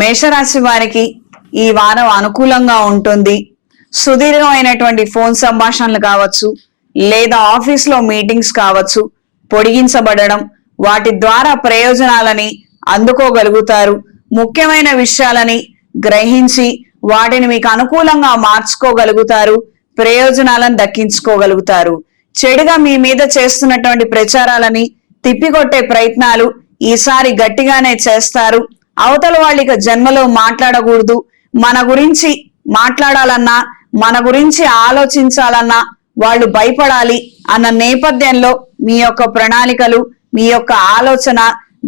మేషరాశి వారికి ఈ వారం అనుకూలంగా ఉంటుంది. సుదీర్ఘమైనటువంటి ఫోన్ సంభాషణలు కావచ్చు, లేదా ఆఫీస్లో మీటింగ్స్ కావచ్చు, పొడిగించబడడం, వాటి ద్వారా ప్రయోజనాలని అందుకోగలుగుతారు. ముఖ్యమైన విషయాలని గ్రహించి వాటిని మీకు అనుకూలంగా మార్చుకోగలుగుతారు. ప్రయోజనాలను దక్కించుకోగలుగుతారు. చెడుగా మీ మీద చేస్తున్నటువంటి ప్రచారాలని తిప్పికొట్టే ప్రయత్నాలు ఈసారి గట్టిగానే చేస్తారు. అవతల వాళ్ళకి జన్మలో మాట్లాడకూడదు, మన గురించి మాట్లాడాలన్నా, మన గురించి ఆలోచించాలన్నా వాళ్ళు భయపడాలి అన్న నేపథ్యంలో మీ యొక్క ప్రణాళికలు, మీ యొక్క ఆలోచన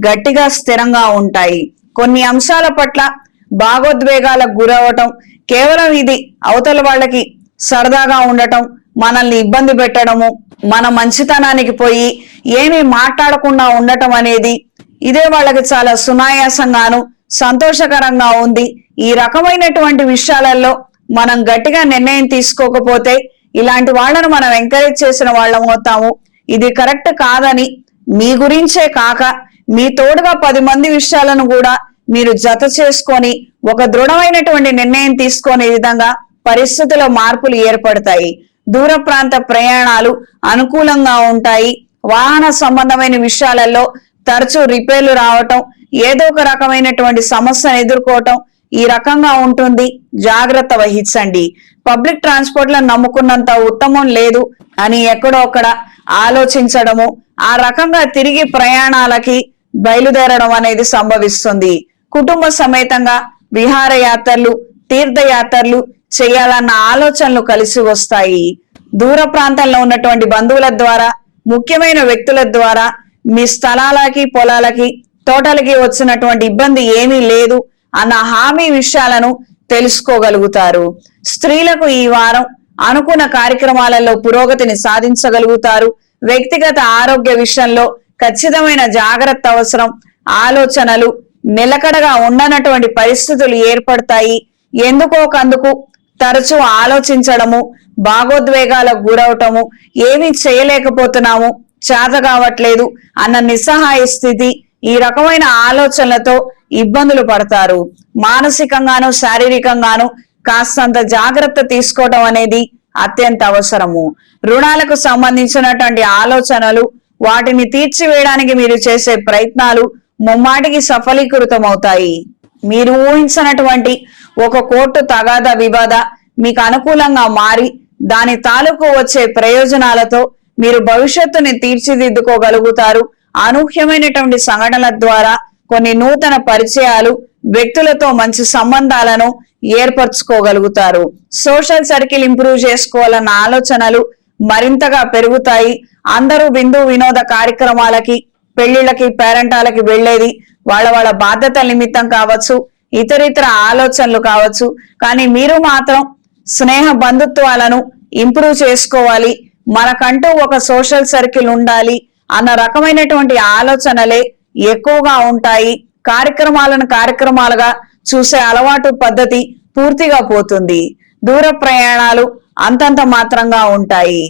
గట్టిగా స్థిరంగా ఉంటాయి. కొన్ని అంశాల పట్ల భావోద్వేగాలకు గురవటం, కేవలం ఇది అవతల వాళ్ళకి సరదాగా ఉండటం, మనల్ని ఇబ్బంది పెట్టడము, మన మంచితనానికి పోయి ఏమీ మాట్లాడకుండా ఉండటం అనేది ఇదే వాళ్ళకి చాలా సునాయాసంగాను సంతోషకరంగా ఉంది. ఈ రకమైనటువంటి విషయాలలో మనం గట్టిగా నిర్ణయం తీసుకోకపోతే ఇలాంటి వాళ్ళను మనం ఎంకరేజ్ చేసిన వాళ్ళం అవుతాము. ఇది కరెక్ట్ కాదని మీ గురించే కాక మీ తోడుగా 10 మంది విషయాలను కూడా మీరు జత చేసుకొని ఒక దృఢమైనటువంటి నిర్ణయం తీసుకునే విధంగా పరిస్థితుల్లో మార్పులు ఏర్పడతాయి. దూర ప్రాంత ప్రయాణాలు అనుకూలంగా ఉంటాయి. వాహన సంబంధమైన విషయాలలో తరచూ రిపేర్లు రావటం, ఏదో ఒక రకమైనటువంటి సమస్యను ఎదుర్కోవటం ఈ రకంగా ఉంటుంది. జాగ్రత్త వహించండి. పబ్లిక్ ట్రాన్స్పోర్ట్ లను నమ్ముకున్నంత ఉత్తమం లేదు అని ఎక్కడో అక్కడ ఆలోచించడము, ఆ రకంగా తిరిగి ప్రయాణాలకి బయలుదేరడం అనేది సంభవిస్తుంది. కుటుంబ సమేతంగా విహారయాత్రలు, తీర్థయాత్రలు చేయాలన్న ఆలోచనలు కలిసి వస్తాయి. దూర ప్రాంతంలో ఉన్నటువంటి బంధువుల ద్వారా, ముఖ్యమైన వ్యక్తుల ద్వారా మీ స్థలాలకి, పొలాలకి, తోటలకి వచ్చినటువంటి ఇబ్బంది ఏమీ లేదు అన్న హామీ విషయాలను తెలుసుకోగలుగుతారు. స్త్రీలకు ఈ వారం అనుకున్న కార్యక్రమాలలో పురోగతిని సాధించగలుగుతారు. వ్యక్తిగత ఆరోగ్య విషయంలో ఖచ్చితమైన జాగ్రత్త అవసరం. ఆలోచనలు నిలకడగా ఉండనటువంటి పరిస్థితులు ఏర్పడతాయి. ఎందుకోకందుకు తరచూ ఆలోచించడము, భావోద్వేగాలకు గురవటము, ఏమీ చేయలేకపోతున్నాము, చేత కావట్లేదు అన్న నిస్సహాయ స్థితి, ఈ రకమైన ఆలోచనలతో ఇబ్బందులు పడతారు. మానసికంగాను శారీరకంగాను కాస్తంత జాగ్రత్త తీసుకోవటం అనేది అత్యంత అవసరము. రుణాలకు సంబంధించినటువంటి ఆలోచనలు, వాటిని తీర్చివేయడానికి మీరు చేసే ప్రయత్నాలు ముమ్మాటికి సఫలీకృతం అవుతాయి. మీరు ఊహించినటువంటి ఒక కోర్టు తగాదా వివాద మీకు అనుకూలంగా మారి దాని తాలూకు వచ్చే ప్రయోజనాలతో మీరు భవిష్యత్తుని తీర్చిదిద్దుకోగలుగుతారు. అనూహ్యమైనటువంటి సంఘటనల ద్వారా కొన్ని నూతన పరిచయాలు, వ్యక్తులతో మంచి సంబంధాలను ఏర్పరచుకోగలుగుతారు. సోషల్ సర్కిల్ ఇంప్రూవ్ చేసుకోవాలన్న ఆలోచనలు మరింతగా పెరుగుతాయి. అందరూ విందు వినోద కార్యక్రమాలకి, పెళ్లిళ్ళకి, పేరంటాలకి వెళ్లేది వాళ్ళ బాధ్యతల నిమిత్తం కావచ్చు, ఇతరితర ఆలోచనలు కావచ్చు. కానీ మీరు మాత్రం స్నేహ బంధుత్వాలను ఇంప్రూవ్ చేసుకోవాలి, మనకంటూ ఒక సోషల్ సర్కిల్ ఉండాలి అన్న రకమైనటువంటి ఆలోచనలే ఎక్కువగా ఉంటాయి. కార్యక్రమాలుగా చూసే అలవాటు పద్ధతి పూర్తిగా పోతుంది. దూర ప్రయాణాలు అంతంత మాత్రంగా ఉంటాయి.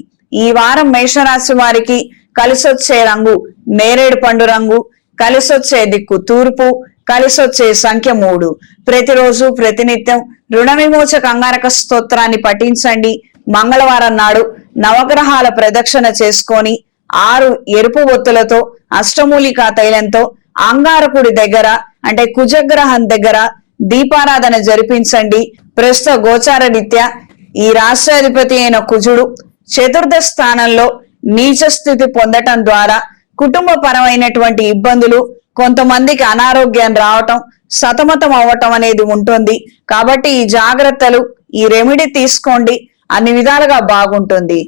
ఈ వారం మేషరాశి వారికి కలిసొచ్చే రంగు నేరేడు పండు రంగు, కలిసొచ్చే దిక్కు తూర్పు, కలిసొచ్చే సంఖ్య 3. ప్రతిరోజు ప్రతినిత్యం రుణ విమోచక అంగారక స్తోత్రాన్ని పఠించండి. మంగళవారం నాడు నవగ్రహాల ప్రదక్షిణ చేసుకొని 6 ఎరుపు ఒత్తులతో అష్టమూలికా తైలంతో అంగారకుడి దగ్గర అంటే కుజగ్రహం దగ్గర దీపారాధన జరిపించండి. ప్రస్తుత గోచార రీత్యా ఈ రాష్ట్రాధిపతి అయిన కుజుడు చతుర్థ స్థానంలో నీచ స్థితి పొందటం ద్వారా కుటుంబ పరమైనటువంటి ఇబ్బందులు, కొంతమందికి అనారోగ్యం రావటం, సతమతం అవ్వటం అనేది ఉంటుంది. కాబట్టి ఈ జాగ్రత్తలు, ఈ రెమెడీ తీసుకోండి, అన్ని విధాలుగా బాగుంటుంది.